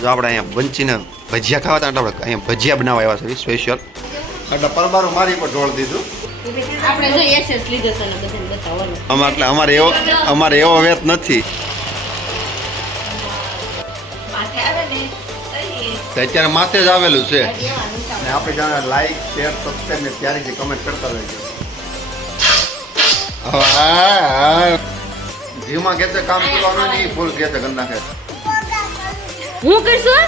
જો આપણે અહીંયા બંચીને ભજીયા ખાવા હતા આપણે અહીંયા ભજીયા બનાવવા આવ્યા છે સ્પેશિયલ. એટલે પરબારું મારી પર ઢોળ દીધું. આપણે જો એસએસ લીધો છે ને બધાને બતાવવાનું. અમારે એવો વેત નથી. અત્યારે માથે જ આવેલું છે. ને આપણે જાણે લાઈક શેર સબસ્ક્રાઈબ ને ત્યારેથી કમેન્ટ કરતા રહેજો. ધીમા કેસે કામ કરવાનું નહીં, ફૂલ કેસે કરી નાખે. હું કરશું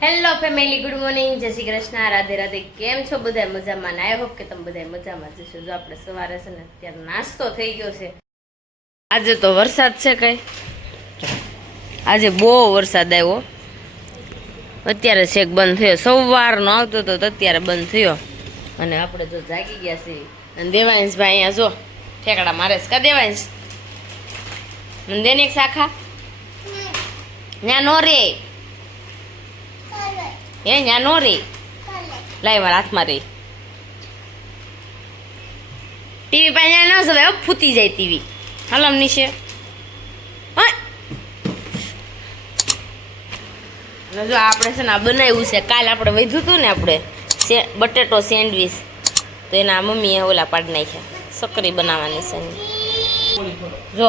હેલો ફેમિલી, ગુડ મોર્નિંગ, જય શ્રી કૃષ્ણ, રાધે રાધે. કેમ છો બધા? મજામાં ને? આઈ હોપ કે તમે બધા મજામાં જશો. જો આપણે સવારે છે ને અત્યારે નાસ્તો થઈ ગયો છે. આજે તો વરસાદ છે કઈ, આજે બહુ વરસાદ આવ્યો. અત્યારે છેક બંધ થયો. સવારનો આવતો હતો તો અત્યારે બંધ થયો. અને આપણે જો જાગી ગયા છીએ. અને દેવાંશભાઈ અહીંયા જો ઠેકડા મારે છે. કા દેવાંશ, મને દેને એક શાખા ન્યા નો રે હે, ન્યા નો રે લાઈ મારા હાથમાં રે. ટીવી પાસે ન સવાય, ફૂટી જાય ટીવી. હાલમ નીચે જો આપણે છે ને આ બનાવ્યું છે. કાલ આપણે વધ્યું હતું ને આપણે બટેટો સેન્ડવીચ, તો એના મમ્મીએ ઓલા પાડી નાખ્યા. સક્કરી બનાવવાની છે. જો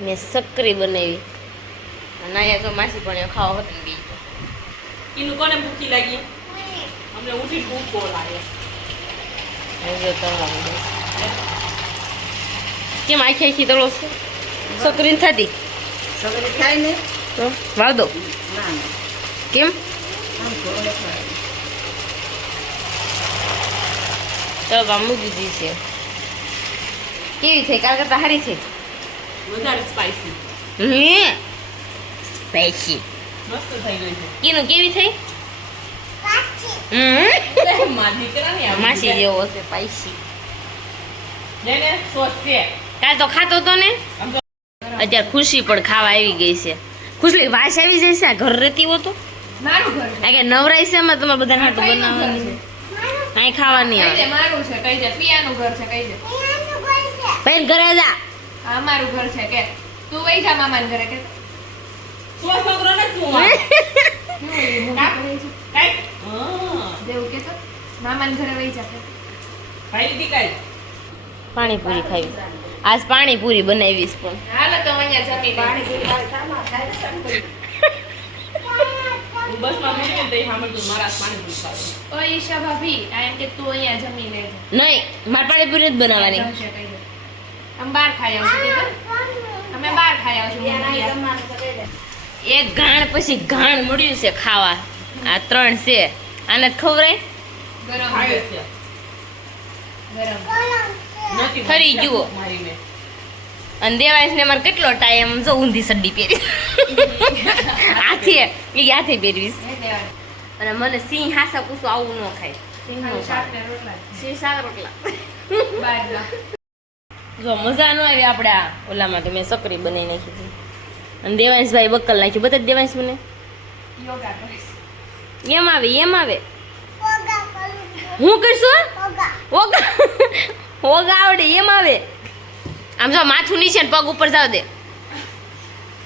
મેં સક્કરી બનાવી. અને અહીંયા તો માસી પણ ખાવા હતું બી. કિનું કોને ભૂખી લાગી? અમને ઉઠી ભૂખ બહુ લાગે. કેમ આખી આખી તળો છે? સક્કરી થતી સગરી થાય ને તો વાળ દો. ના કેમ? ચાલો મૂકી દીધી છે. કેવી થઈ? કાલ કરતા સારી થઈ. વધારે સ્પાઈસી સ્પાઈસી મસ્ત થઈ ગઈ છે. કીનું કેવી થઈ? માં દીકરાને આમ માસી જેવો છે સ્પાઈસી. જેને સોસ છે કાલ તો ખાતો તો ને. અત્યારે ખુશી પણ ખાવા આવી ગઈ છે. ખુશી વાસ આવી જાય છે. આ ઘર રહેતી હો તો મારું ઘર આ કે નવરાઈ છે એમાં તમારે બધાને હાટું બનાવવાની છે. કાંઈ ખાવાની આવે. મારું છે કઈ દે. પિયાનું ઘર છે કઈ દે. ભાઈ ઘરે જા. આ મારું ઘર છે કે તું વઈ જા મામાના ઘરે કે સોસ છોકરો ને શું કાઈ દેવ કે તો મામાના ઘરે વઈ જા કે ભાઈ દીકાઈ પાણીપુરી ખાવી. આજ પાણીપુરી બનાવીશ પણ હાલો તો અહીંયા જમી પાણીપુરી ખાવા ખાઈ બસ માં મને દઈ સાંભળતું મારા પાણીપુરી ખાવા. ઓ ઈશા ભાભી આ એમ કે તું અહીંયા જમી લેજે. નહીં, મારે પાણીપુરી જ બનાવવાની. જમશે કઈ દે. અમે બહાર ખાઈ આવશું કે અમે બહાર ખાઈ આવશું. એક ઘાણ પછી ઘાણ મળ્યું છે ખાવા. આ 3 છે. આને જ ખવરાય. ગરમ છે ગરમ નથી ખરી જુઓ. મારીને અને દેવાંશ ને મારે કેટલો ટાઈમ જો ઊંધી સડ્ડી પહેરી હાથે એ હાથે પહેરવીશ. અને મને સિંહ હાસા પૂછો આવું ન ખાય. સિંહ નો શાક ને રોટલા સિંહ શાક રોટલા બાજરા જો મજા ન આવી. આપણે આ ઓલામાં તો મેં સક્કરી બનાવી નાખી હતી. અને દેવાંશભાઈ બક્કલ નાખ્યું. બધા દેવાંશ મને યોગા કરીશ. એમ આવે એમ આવે. હું કરશું ઓગા ઓગા આવડે એમ આવે. આમ જો માથું નીચે ને પગ ઉપર જાવ દે.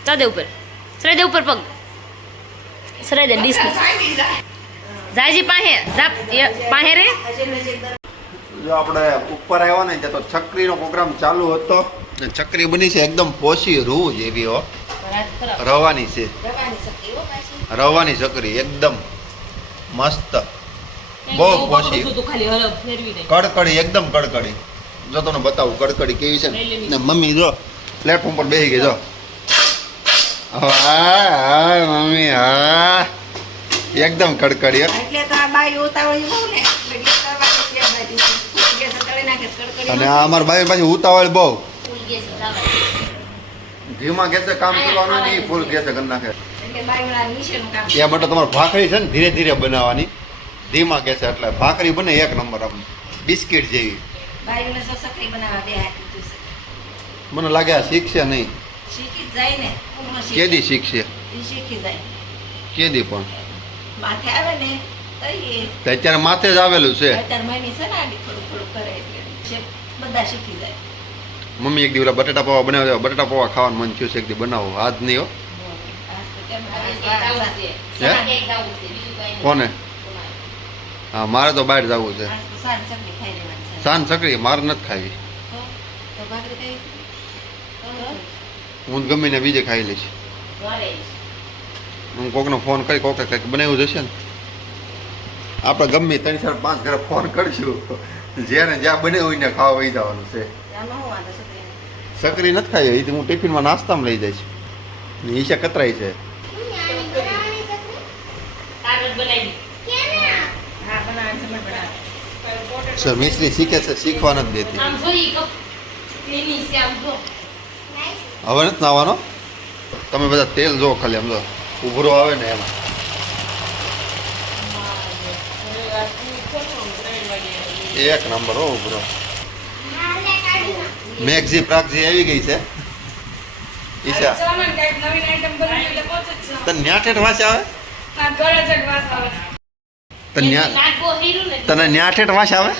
જાવ દે ઉપર. સરાઈ દે ઉપર પગ. સરાઈ દે ડીશ જાજી પાસે પાસે રે. જો આપણે ઉપર આવ્યા ને ત્યાં તો ચકરીનો પ્રોગ્રામ ચાલુ હતો. ને ચકરી બની છે એકદમ પોસી રૂ જેવી હો. રવાની છે, રવાની ચકરી એકદમ મસ્ત, બહુ પોસી, ખાલી હરબ ફેરવી દે. કડકડી, એકદમ કડકડી. જો તમને બતાવું કડકડી કેવી છે ને. મમ્મી જો પ્લેટફોર્મ પર બેસી ગઈ. જો હા મમ્મી, હા એકદમ કડકડી. એટલે તો આ બાઈ ઉતાવળી બહુ ને એટલે ગેસ કરવાની છે બાઈ. ગેસ તળી નાખે કડકડી. અને આ અમારા ભાઈ પાછી ઉતાવળ બહુ. ફૂલ ગેસ જાવે. ધીમા કેસે કામ કરવાનું નહીં, ફૂલ કેસે કરી નાખે. એટલે બાઈ વાળા નીચેનું કામ. ત્યાં માટે તમારે ભાખરી છે ને ધીરે ધીરે બનાવવાની. ધીમા કેસે એટલે ભાખરી બને એક નંબર, આમ બિસ્કિટ જેવી. બાઈઓને તો સકરી બનાવવા દે આપી દીધું છે. મને લાગે આ શીખશે નહીં. શીખી જ જાય ને ઉંમર કેદી શીખશે? ઈ શીખી જાય. કેદી પણ માથે આવે ને તો એ તો અત્યારે માથે જ આવેલું છે. અત્યારે મમ્મી છે ને આડી થોડું થોડું કરે એટલે બધા શીખી જાય. મમ્મી એક દી ઓલા બટાટા પૌવા બનાવ્યા. બટાટા પૌવા ખાવાનું મન થયું છે, એક દી બનાવો. આજ નહીં હો. કોને? હા મારે તો બહાર જવું છે. સાન ચટણી ખાઈ લેવાની છે. સાન સકરી મારે નથી ખાવી. તો ભાખરી ખાઈ છે? હું ગમે ને બીજે ખાઈ લઈશ. હું કોકનો ફોન કરી કોકે કંઈક બનાવ્યું જશે ને આપણે ગમે 3 4 5 ઘરે ફોન કરીશું જેને જ્યાં બનાવ્યું ને ખાવા વહી જવાનું છે. આમાં શું વાંધો છે? સકરી નથી ખાઈ એ હું ટિફિનમાં નાસ્તામાં લઈ જઈશ. ઈશા કતરાઈ છે. હા બનાવે છે, બનાવે. સર મિસ્ત્રી શીખે છે, શીખવા નથી દેતી. હવે નથી નાવાનો. તમે બધા તેલ જો ખાલી આમ જો ઉભરો આવે ને એમાં. એક નંબર હો ઉભરો. મેગઝી પ્રાગઝી આવી ગઈ છે. ઈશા તને ન્યાઠેઠ વાંચ આવે? તને ન્યાઠેઠ વાંચ આવે?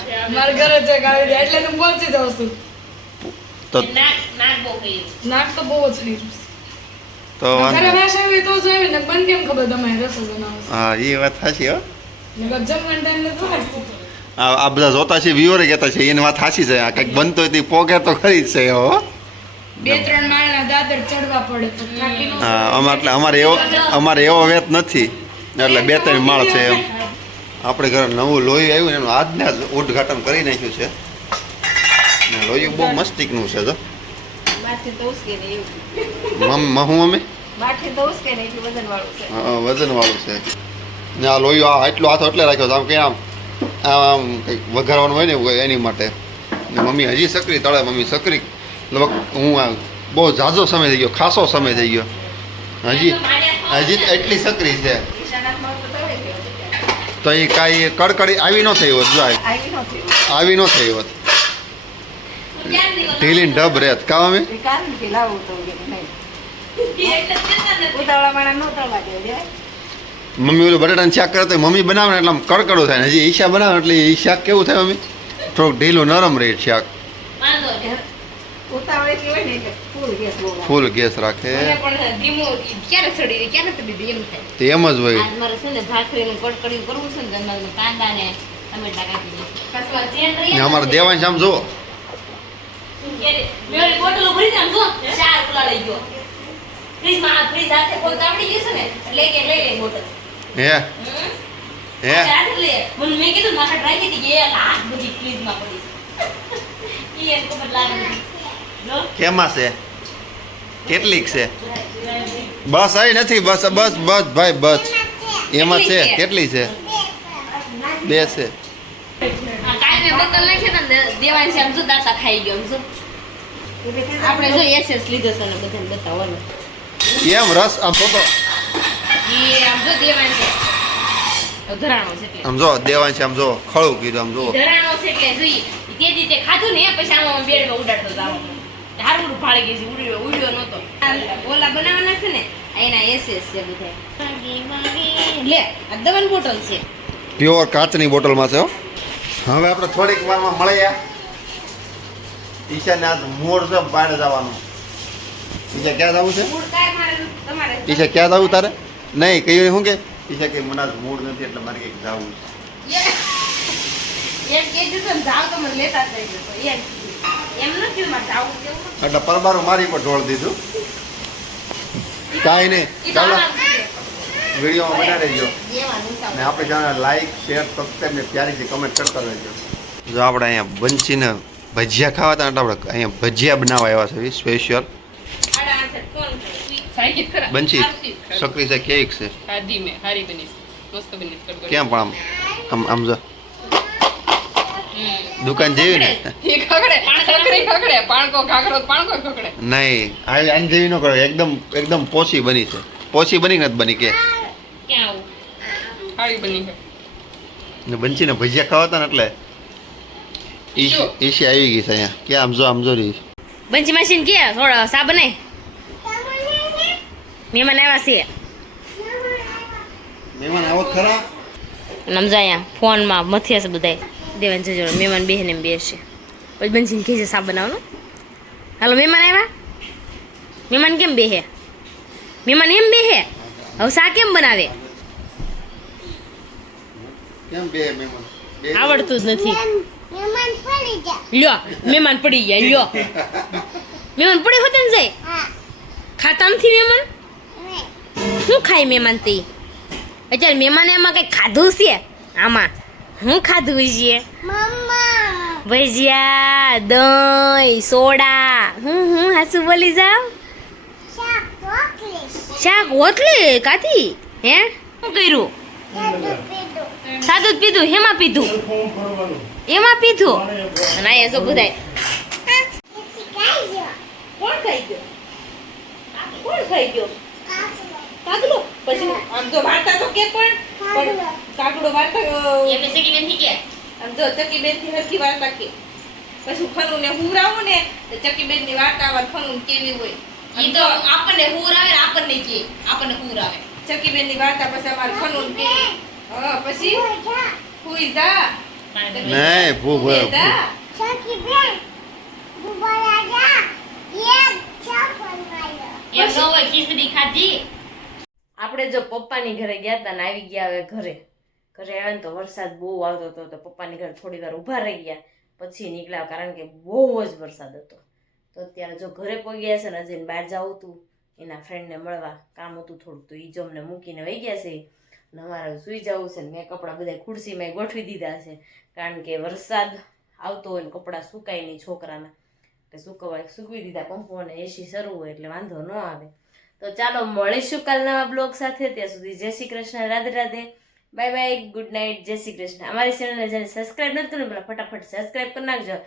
તો નાક તો બહુ જ થઈ તો વાંધો ઘરે ભાષા આવી તો જ આવી ને બન કેમ ખબર તમારે રસો બનાવો હા એ વાત સાચી હો. જમવાનું ટાઈમ તો આ બધા જોતા છે વ્યુઅર કહેતા છે એની વાત સાચી છે. આ કંઈક બનતો હોય તો પોગે તો ખરી જ છે હો. 2-3 માળના દાદર ચડવા પડે તો થાકી ન હા એટલે અમારે એવો વેત નથી એટલે 2-3 માળ છે એમ. આપણે ઘરે નવું લોહી આવ્યું ને એનું આજના જ ઉદ્ઘાટન કરી નાખ્યું છે. ને લોહી બહુ મસ્તીકનું છે જો. બારથી તો ઉસકે ને એવું. હું મમ્મી બારથી તો ઉસકે ને એટલું વજનવાળું છે. વજનવાળું છે. ને આ લોહી આ એટલો હાથ એટલે રાખ્યો આમ કે આમ આમ કંઈક વઘારવાનું હોય ને એની માટે. ને મમ્મી હજી સકરી તળે. મમ્મી સકરી લગભગ હું બહુ ઝાઝો સમય થઈ ગયો, ખાસો સમય થઈ ગયો. હજી એટલી સકરી છે ઈશાનાથમાં તો તળે ગયો. તો એ કાંઈ કડકડી આવી ન થઈ હોત. જો આવી ન થઈ હોત. ઢીલી ઢબ રેત કા મમ્મી? એ કારણથી લાવું તો નહીં. ઉતાવળા માણા ન તળવા દે. મમ્મી ઓલું બટાટાનું શાક કરે તો મમ્મી બનાવે ને એટલે આમ કડકડું થાય ને હજી ઈશા બનાવે એટલે એ શાક કેવું થાય મમ્મી? થોડુંક ઢીલું નરમ રહે શાક. ઉતાવળ એટલી હોય ને એટલે ફૂલ ગેસ બહુ રાખે. ફૂલ ગેસ રાખે ક્યારે ચડી દે એમ થાય. તે એમ જ હોય. આજ મારે છે ને ભાખરીનું કડકડી કરવું છે ને તો કાંદા ને ટમેટા કાપી દે. પાછું ચેન રહી ને અમારે દેવાંશ આમ જો મેરી બોટલ ભરી દે આમ જો 4 કુલા લઈ ગયો. ફ્રીજ હાથે કોઈ કાવડી ગયું છે ને લઈ લે બોટલ. હે હે ચાર લે. મને મેં કીધું માખા ટ્રાય કરી કે આ બધી ફ્રીજમાં પડી છે. ઈ એન ખબર લાગે લો કેમાં છે? કેટલીક છે? બસ આવી નથી. બસ બસ બસ ભાઈ બસ એમાં છે. કેટલી છે? 2 છે. કાઈ મેં બોટલ નાખી ને દેવાંશ આમ જો દાતા ખાઈ ગયો આમ જો. આપણે જો એસએસ લીધો છે ને બધાને બતાવવાનું. એમ રસ આમ તો ઈ આમ જો દેવાંશ ધરાણો છે એટલે આમ જો દેવાંશ આમ જો ખળું કીધું આમ જો ધરાણો છે એટલે જોઈ તે દીતે ખાધું ને પછી આમ બેડમાં ઉડાડતો જાવ. હારું ફાળી ગઈ છે ઉડ્યો નતો. ઓલા બનાવવાના છે ને એના એસએસ છે બધા. લે આ દવાની બોટલ છે. પ્યોર કાચની બોટલમાં છે હો. હવે આપણે થોડીક વારમાં મળ્યા. ઈશાને આજ મોડ છે બહાર જવાનું. ઈશા ક્યાં જવું છે? મૂળ કાય મારે તમારે ઈશા ક્યાં જવું તારે? નહીં કહ્યું શું કે ઈશા કે મને આજ મૂડ નથી એટલે મારે કંઈક જવું છે. એમ કે છે જાવ તો મને લેતા થઈ જતો એમ નથી મારે જાવું કેવું એટલે પરબારું મારી પર ઢોળ દીધું. કાંઈ નહીં ચાલો વિડીયોમાં બના રહેજો. ને આપણે ચેનલ લાઈક શેર સબસ્ક્રાઈબ ને પ્યારીથી કમેન્ટ કરતા રહેજો. જો આપણે અહીંયા બંચીને ભજીયા ખાવા હતા એટલે આપણે અહીંયા ભજીયા બનાવવા આવ્યા છે સ્પેશિયલ. બંચી સકરી છે કેક છે કેમ પણ આમ આમ જો દુકાન જેવી ને નહીં આની જેવી ન કરો. એકદમ પોસી બની છે. પોસી બની નથી બની કે ને બંચીને ભજીયા ખાવા હતા ને એટલે ઈશી આવી ગઈ છે અહીંયા. ક્યાં આમ જો રહી બંચી મશીન કે થોડો સા બનાય મહેમાન આવ્યા છે. મહેમાન આવો ખરા સમજા અહીંયા ફોનમાં મથિયા છે બધા દેવાન જજો મહેમાન બેહને એમ બેસે પછી બંચીને કહે છે સા બનાવવાનું. હાલો મહેમાન આવ્યા. મહેમાન કેમ બેહે? મહેમાન એમ બેહે હવે શા કેમ બનાવે કેમ બે મહેમાન બે આવડતું જ નથી લ્યો મહેમાન પડી ગયા લ્યો મહેમાન પડી હોતે ને જાય ખાતા નથી મહેમાન શું ખાય મહેમાન તે અત્યારે મહેમાને એમાં કઈ ખાધું છે આમાં શું ખાધું છે ભજીયા દહીં સોડા હું હાસુ બોલી જાવ શાક રોટલી કાથી હે શું કર્યું સાદું જ પીધું હેમાં પીધું એમાં પીધું અને આ શું બધાય કોણ ખાઈ ગયો કોણ ખાઈ ગયો કાગડો પછી આમ તો વાર્તા તો કે પણ કાગડો વાર્તા એમે સકી બેન થી કે આમ જો ચકી બેન થી હરકી વાર્તા કે પછી ખનું ને હુરાવો ને તો ચકી બેન ની વાર્તા આવા ખનું કેવી હોય ઈ તો આપણને હુરાવે ને આપણને કે આપણને હુરાવે ચકી બેન ની વાર્તા પછી અમાર ખનું કે હા પછી હુઈ જા નહીં ભૂખ હોય આપણે જો પપ્પાની ઘરે ગયા હતા ને આવી ગયા હવે ઘરે આવ્યા ને તો વરસાદ બહુ આવતો હતો તો પપ્પાની ઘરે થોડી વાર ઊભા રહી ગયા પછી નીકળ્યા કારણ કે બહુ જ વરસાદ હતો તો અત્યારે જો ઘરે પહોંચ્યા છે ને હજી બહાર જવું હતું એના ફ્રેન્ડને મળવા કામ હતું થોડું તો એ જો અમને મૂકીને વહી ગયા છે અને અમારે સૂઈ જવું છે ને મેં કપડાં બધા ખુરશીમાં ગોઠવી દીધા છે કારણ કે વરસાદ આવતો હોય ને કપડાં સુકાય નહીં છોકરાના એટલે સૂકવી દીધા પંપો અને એસી શરૂ હોય એટલે વાંધો ન આવે તો ચાલો મળીશું કાલ નવા બ્લોગ સાથે ત્યાં સુધી જય Shri Krishna Radhe Radhe bye bye good night જય શ્રી કૃષ્ણ અમારી ચેનલને જેને સબસ્ક્રાઇબ નથી કર્યું પેલા ફટાફટ સબસ્ક્રાઇબ કરી નાખજો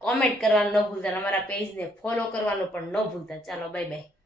કોમેન્ટ કરવાનું ન ભૂલતા અને અમારા પેજને ફોલો કરવાનું પણ ન ભૂલતા ચાલો બાય બાય